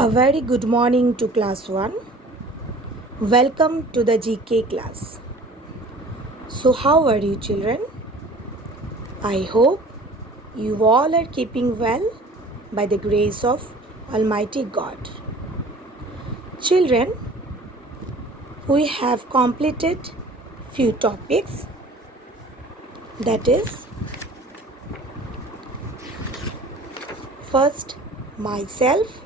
A very good morning to class 1. Welcome to the GK class. So how are you children? I hope you all are keeping well by the grace of Almighty God. Children, we have completed few topics, that is first myself.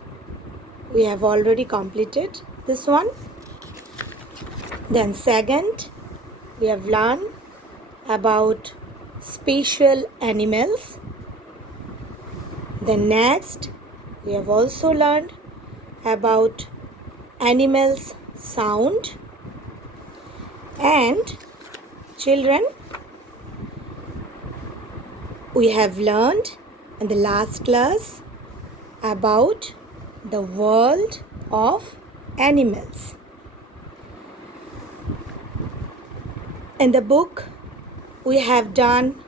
We have already completed this one. Then second, we have learned about special animals. Then next, we have also learned about animals' sound. And children, we have learned in the last class about the world of animals. In the book we have done,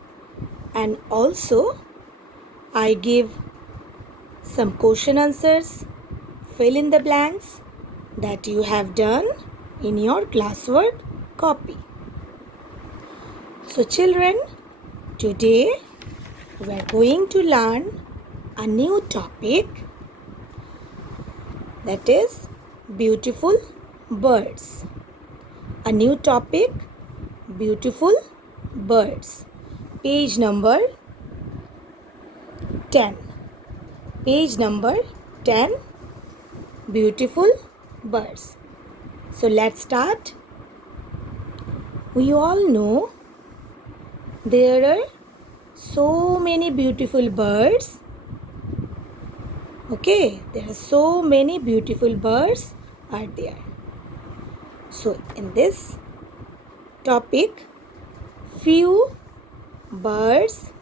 and also I give some question answers, fill in the blanks that you have done in your classwork copy. So children, today we are going to learn a new topic, that is beautiful birds. A new topic, beautiful birds. Page number 10. Page number 10, beautiful birds. So let's start. We all know there are so many beautiful birds. Okay, there are so many beautiful birds are there. So in this topic, few birds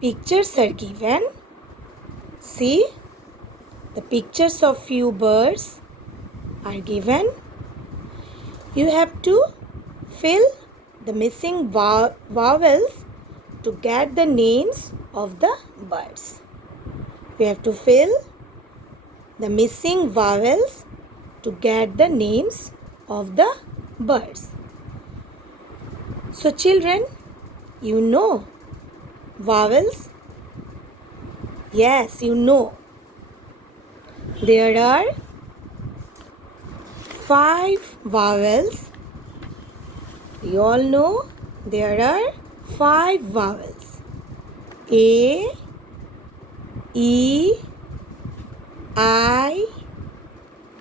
pictures are given. See, the pictures of few birds are given. You have to fill the missing vowels to get the names of the birds. We have to fill the missing vowels to get the names of the birds. So children, you know vowels? Yes, you know. There are 5 vowels. You all know there are 5 vowels. A, E, I,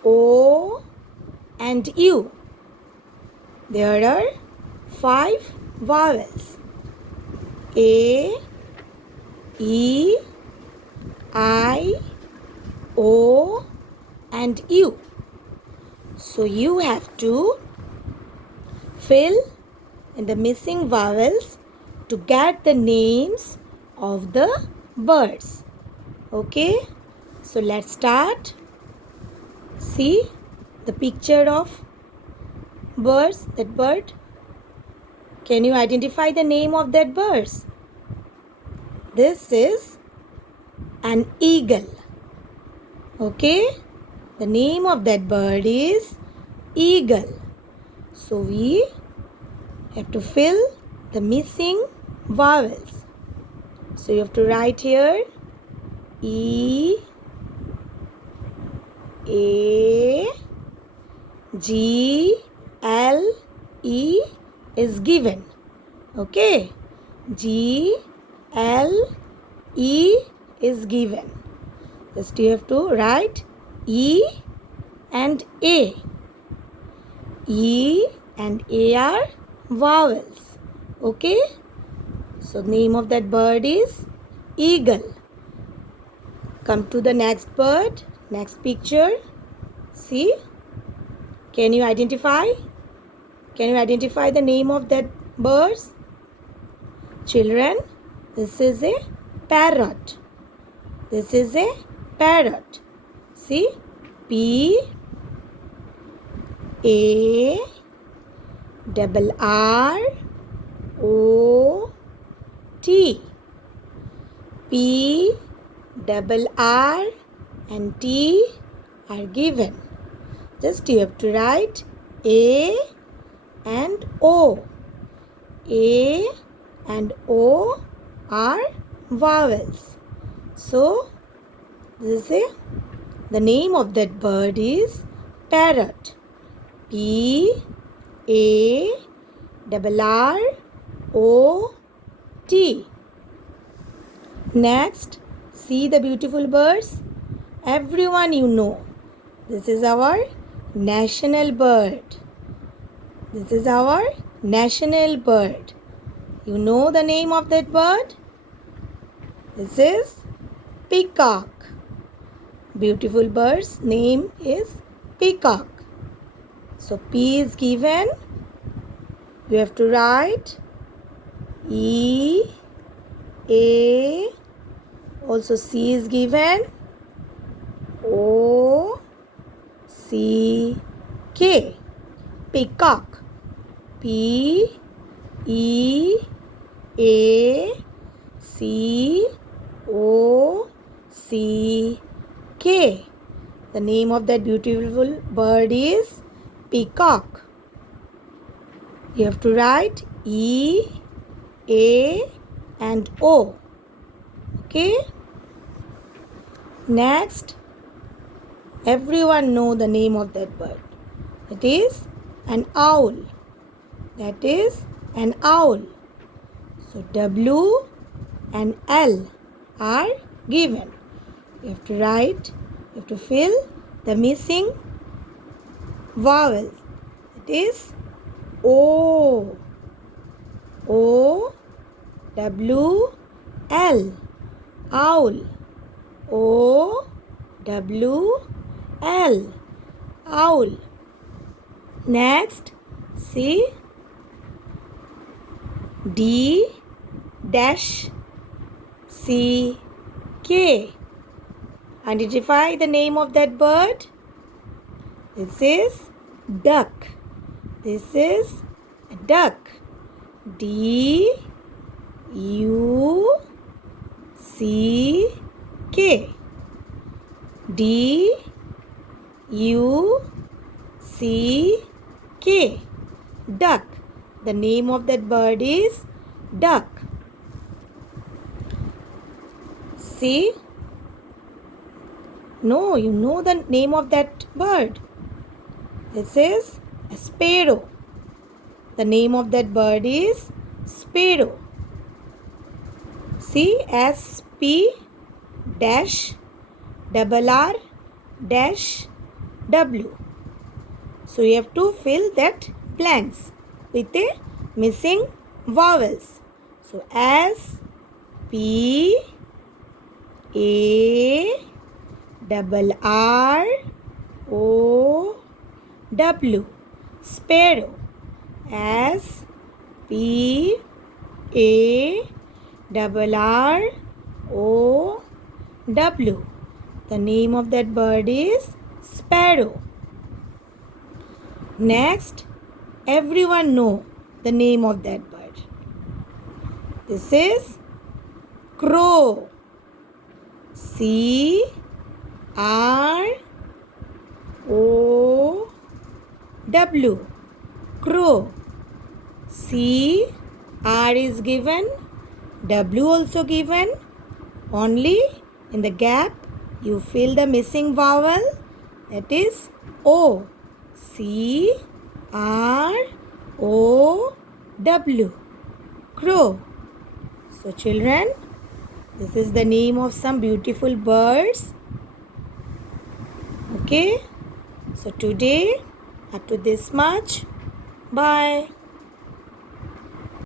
O and U. There are 5 vowels. A, E, I, O and U. So you have to fill in the missing vowels to get the names of the birds. Okay, so let's start. See the picture of birds, that bird. Can you identify the name of that bird? This is an eagle. Okay, the name of that bird is eagle. So we have to fill the missing vowels. So you have to write here E, A, G, L, E is given. Okay, G, L, E is given. Just you have to write E and A. E and A are vowels. Okay, so name of that bird is eagle. Come to the next bird, next picture. See, can you identify? Can you identify the name of that bird? Children, this is a parrot. This is a parrot. See, P, A, double R, O, T. P, double R and T are given. Just you have to write A and O. A and O are vowels. So, the name of that bird is parrot. P A R O T. Next, see the beautiful birds. Everyone you know, this is our national bird. This is our national bird. You know the name of that bird? This is peacock. Beautiful bird's name is peacock. So P is given. You have to write E, A. Also C is given. O, C, K. Peacock. P, E, A, C, O, C, K. The name of that beautiful bird is peacock. You have to write E, A and O. Okay? Next, everyone know the name of that bird. It is an owl. That is an owl. So W and L are given. You have to write, you have to fill the missing vowels. It is O, O, W, L, owl. O, W, L, owl. Next, see D dash C K. Identify the name of that bird. This is duck. This is a duck. D U C K. D U C K. Duck. The name of that bird is duck. See? No, you know the name of that bird. This is a sparrow. The name of that bird is sparrow. See, S P dash R dash W. So you have to fill that blanks with the missing vowels. So S P A R O W. Sparrow. S P A R O W. The name of that bird is sparrow. Next, everyone know the name of that bird. This is crow. C R O W. Crow. C R is given. W also given. Only in the gap you fill the missing vowel. That is O. C R O W. Crow. So children, this is the name of some beautiful birds. Okay. So today up to this much. Bye.